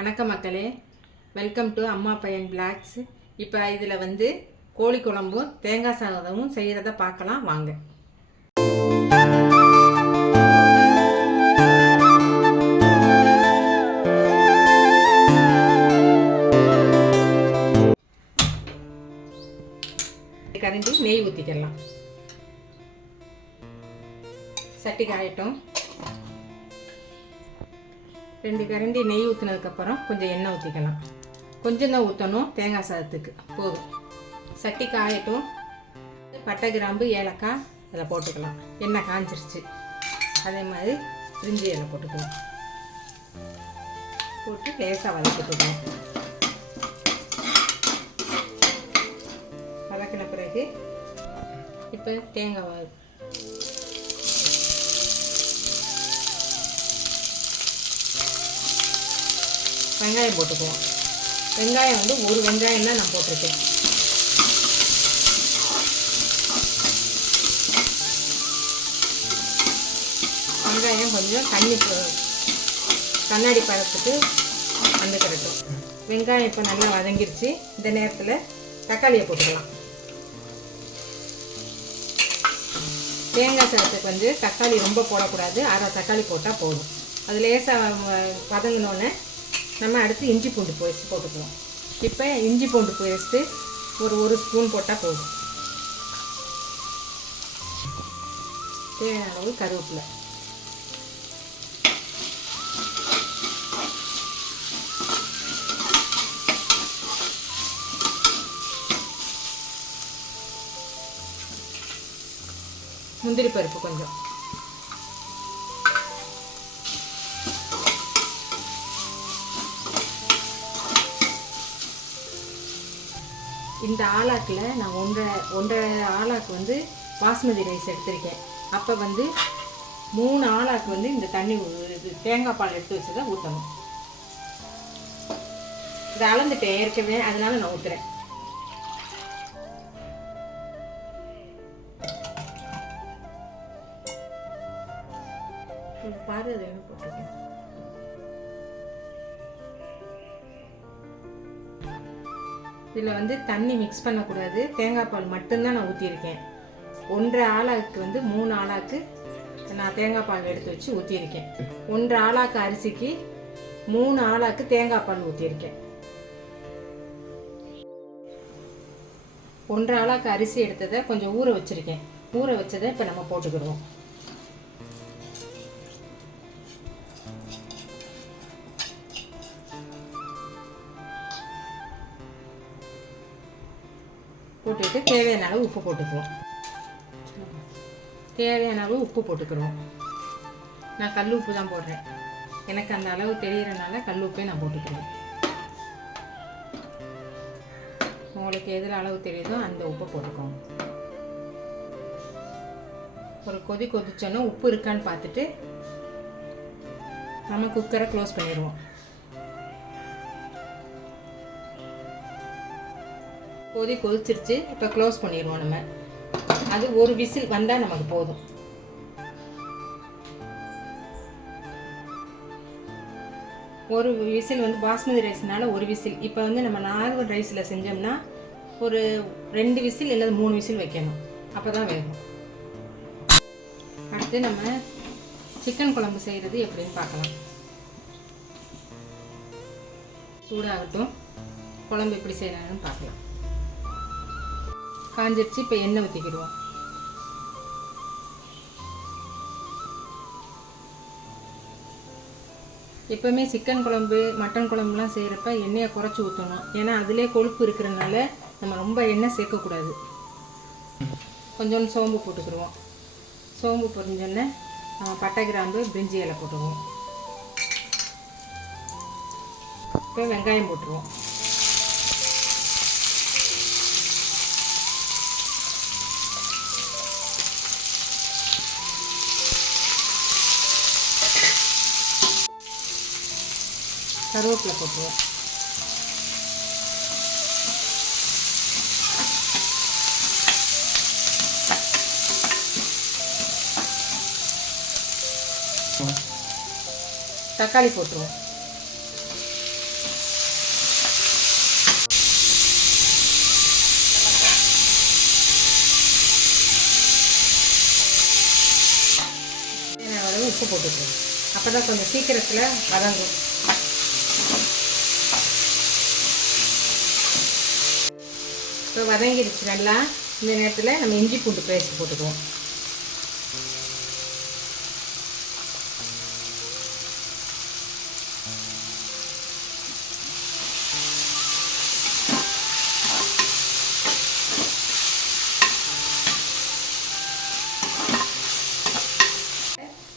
வணக்கம் மக்களே, welcome to அம்மா பையன் பிளாக்ஸ். இப்போ இதில் வந்து கோழி குழம்பும் தேங்காய் சாதமும் செய்கிறத பார்க்கலாம் வாங்க. கரண்டி நெய் ஊற்றிக்கலாம். சட்டி காயட்டும். 2 கரண்டி நெய் ஊற்றினதுக்கப்புறம் கொஞ்சம் எண்ணெய் ஊற்றிக்கலாம். கொஞ்சம் தான் ஊற்றணும், தேங்காய் சாதத்துக்கு போதும். சட்டி காயட்டும். பட்டை, கிராம்பு, ஏலக்காய் இதில் போட்டுக்கலாம். எண்ணெய் காஞ்சிருச்சு. அதே மாதிரி பிரிஞ்சி இலை போட்டுக்கலாம். போட்டு லேசாக வதக்கிட்டுக்கலாம். வதக்கின பிறகு இப்போ தேங்காய் வெங்காயம் போட்டுக்குவோம். வெங்காயம் வந்து ஒரு வெங்காயம் தான் நான் போட்டிருக்கேன். வெங்காயம் கொஞ்சம் கண்ணாடி பழத்துக்கு வந்துக்கிறட்டும். வெங்காயம் இப்போ நல்லா வதங்கிருச்சு. இந்த நேரத்தில் தக்காளியை போட்டுக்கலாம். தேங்காய் சாதத்துக்கு வந்து தக்காளி ரொம்ப போடக்கூடாது, அரை தக்காளி போட்டால் போதும். அது லேசாக வதங்கினோன்னே நம்ம அடுத்து இஞ்சி பூண்டு பேஸ்ட் போட்டுக்குவோம். இப்போ இஞ்சி பூண்டு பேஸ்ட்டு ஒரு ஸ்பூன் போட்டால் போதும். தேவையான அளவு கருவேப்பிலை. முந்திரி பருப்பு கொஞ்சம். இந்த ஆளாக்கில் நான் ஒன்றரை ஆளாக்கு வந்து பாஸ்மதி ரைஸ் எடுத்திருக்கேன். அப்போ வந்து 3 ஆளாக்கு வந்து இந்த தண்ணி தேங்காய் பால் எடுத்து வச்சதை ஊற்றணும். இதை அளந்துட்டேன் ஏற்கனவே, அதனால நான் ஊற்றுறேன். பாரு, அதை போட்டிருக்கேன். இதில் வந்து தண்ணி மிக்ஸ் பண்ணக்கூடாது, தேங்காய் பால் மட்டும்தான் நான் ஊற்றியிருக்கேன். 1.5 ஆளாக்கு வந்து 3 ஆளாக்கு நான் தேங்காய் பால் எடுத்து வச்சு ஊற்றியிருக்கேன். 1.5 ஆளாக்கு அரிசிக்கு 3 ஆளாக்கு தேங்காய் பால் ஊற்றியிருக்கேன். 1.5 ஆளாக்கு அரிசி எடுத்ததை கொஞ்சம் ஊற வச்சுருக்கேன். ஊற வச்சதை இப்போ நம்ம போட்டுக்கிடுவோம். போட்டுட்டு தேவையான அளவு உப்பு போட்டுக்குவோம். தேவையான அளவு உப்பு போட்டுக்கிறோம். நான் கல் உப்பு தான் போடுறேன். எனக்கு அந்த அளவு தெரியறதுனால கல் உப்பே நான் போட்டுக்கிறேன். உங்களுக்கு எதில் அளவு தெரியுதோ அந்த உப்பை போட்டுக்கோங்க. ஒரு கொதி கொதிச்சோன்னா உப்பு இருக்கான்னு பார்த்துட்டு நம்ம குக்கரை க்ளோஸ் பண்ணிடுவோம். கொதிச்சிருச்சு. இப்போ க்ளோஸ் பண்ணிடுவோம். நம்ம அது ஒரு விசில் வந்தால் நமக்கு போதும். ஒரு விசில் வந்து பாஸ்மதி ரைஸ்னால ஒரு விசில். இப்போ வந்து நம்ம நார்மல் ரைஸில் செஞ்சோம்னா ஒரு 2 விசில் இல்லை 3 விசில் வைக்கணும். அப்போ தான் வேகும். அடுத்து நம்ம சிக்கன் குழம்பு செய்கிறது எப்படின்னு பார்க்கலாம். சூடாகட்டும். குழம்பு எப்படி செய்யலாம்னு பார்க்கலாம். காஞ்சிருச்சு. இப்போ எண்ணெய் ஊற்றிக்கிடுவோம். எப்போவுமே சிக்கன் குழம்பு, மட்டன் குழம்புலாம் செய்கிறப்ப எண்ணெயை குறைச்சி ஊற்றணும். ஏன்னா அதிலே கொழுப்பு இருக்கிறதுனால நம்ம ரொம்ப எண்ணெய் சேர்க்கக்கூடாது. கொஞ்சோண்டு சோம்பு போட்டுக்கிடுவோம். சோம்பு பொரிஞ்சோடனே பட்டை, கிராம்பு, பிரிஞ்சி இலை போட்டுருவோம். இப்போ வெங்காயம் போட்டுருவோம். கருவேப்பிலை போட்டுருவோம். தக்காளி போட்டுருவோம். போட்டுக்குவோம். அப்போ தான் கொஞ்சம் சீக்கிரத்தில் வதங்கும். இப்போ வதங்கிடுச்சு நல்லா. இந்த நேரத்தில் நம்ம இஞ்சி பூண்டு பேஸ்ட் போட்டுக்குவோம்.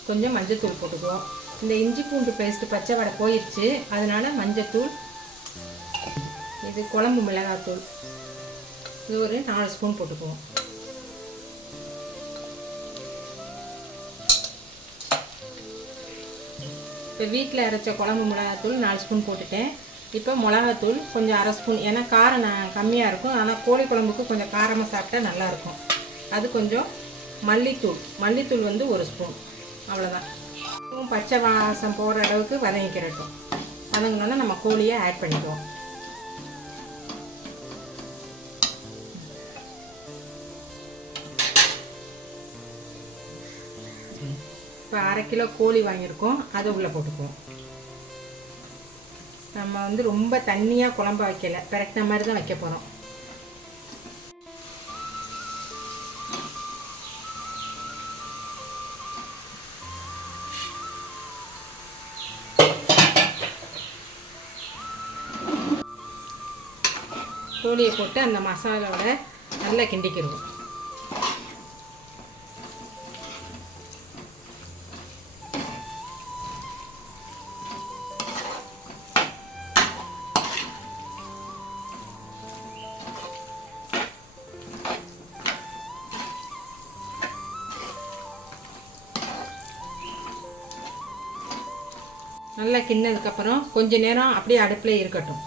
கொஞ்சம் மஞ்சத்தூள் போட்டுக்குவோம். இந்த இஞ்சி பூண்டு பேஸ்ட்டு பச்சை வடை போயிடுச்சு, அதனால் மஞ்சத்தூள், இது குழம்பு மிளகாத்தூள், இது ஒரு 4 ஸ்பூன் போட்டுக்குவோம். இப்போ வீட்டில் அரைச்ச குழம்பு மிளகாத்தூள் 4 ஸ்பூன் போட்டுட்டேன். இப்போ மிளகாத்தூள் கொஞ்சம் 1/2 ஸ்பூன், ஏன்னா காரம் கம்மியாக இருக்கும், ஆனால் கோழி குழம்புக்கு கொஞ்சம் காரமாக சாப்பிட்டா நல்லாயிருக்கும். அது கொஞ்சம் மல்லித்தூள் வந்து 1 ஸ்பூன், அவ்வளோதான். பச்சை வாசம் போகிற அளவுக்கு வதங்கிக்கிறட்டும். வதங்கினோன்னா நம்ம கோழியை ஆட் பண்ணிக்குவோம். இப்போ 1/2 கிலோ கோழி வாங்கியிருக்கோம், அதை உள்ளே போட்டுக்குவோம். நம்ம வந்து ரொம்ப தண்ணியாக குழம்பு வைக்கலை, பெரட்டின மாதிரி தான் வைக்க போகிறோம். கோழியை போட்டு அந்த மசாலாவோட நல்லா கிண்டிக்கிடுவோம். நல்லா கிண்ணதுக்கப்புறம் கொஞ்ச நேரம் அப்படியே அடுப்பில் இருக்கட்டும்.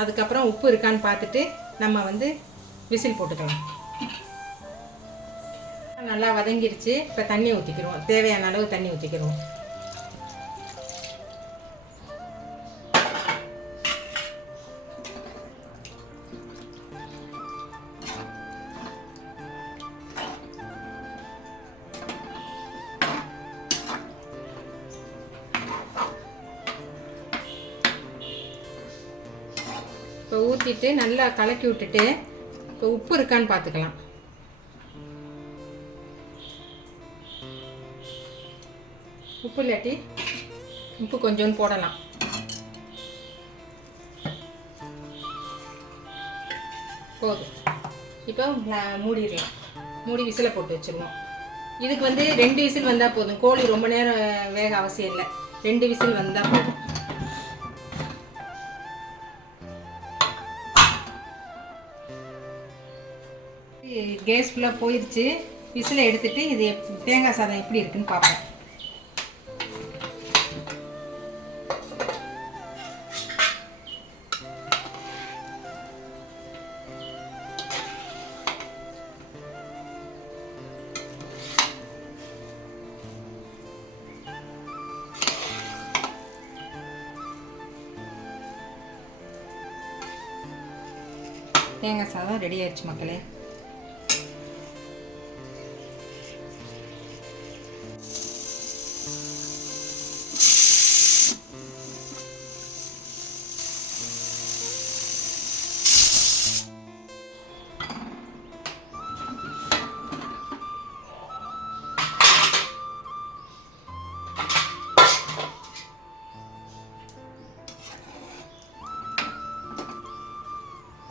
அதுக்கப்புறம் உப்பு இருக்கான்னு பார்த்துட்டு நம்ம வந்து விசில் போட்டுக்கலாம். நல்லா வதங்கிருச்சு. இப்போ தண்ணி ஊற்றிக்கிறோம், தேவையான அளவு தண்ணி ஊற்றிக்கிறோம். இப்போ ஊற்றிட்டு நல்லா கலக்கி விட்டுட்டு இப்போ உப்பு இருக்கான்னு பார்த்துக்கலாம். உப்பு இல்லாட்டி உப்பு கொஞ்சோன்னு போடலாம். போதும். இப்போ மூடிடலாம். மூடி விசிலை போட்டு வச்சுருவோம். இதுக்கு வந்து 2 விசில் வந்தால் போதும். கோழி ரொம்ப நேரம் வேக அவசியம் இல்லை, 2 விசில் வந்தால் போதும். கேஸ் ஃபுல்லாக போயிடுச்சு. விசிலை எடுத்துட்டு இது தேங்காய் சாதம் எப்படி இருக்குன்னு பார்ப்போம். தேங்காய் சாதம் ரெடி ஆயிடுச்சு மக்களே.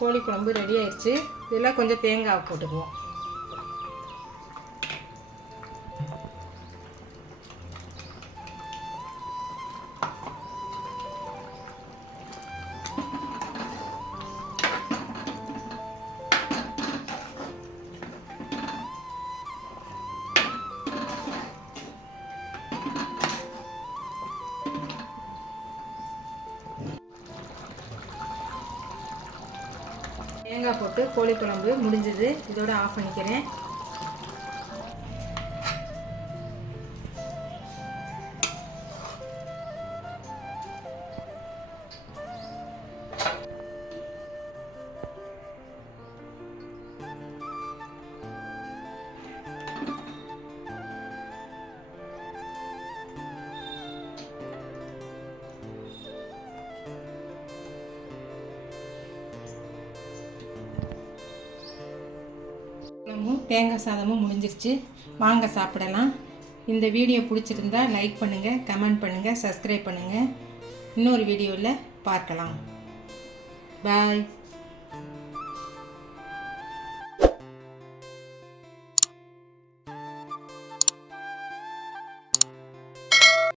கோழி குழம்பு ரெடி ஆயிடுச்சு. இதில் கொஞ்சம் தேங்காய் போட்டுக்குவோம். தேங்காய் போட்டு கோழி குழம்பு முடிஞ்சது. இதோட ஆஃப் பண்ணிக்கிறேன். தேங்காய் சாதமும் முடிஞ்சிருச்சு. வாங்க சாப்பிடலாம். இந்த வீடியோ பிடிச்சிருந்தா லைக் பண்ணுங்கள், கமெண்ட் பண்ணுங்கள், சப்ஸ்கிரைப் பண்ணுங்கள். இன்னொரு வீடியோவில் பார்க்கலாம். பாய்.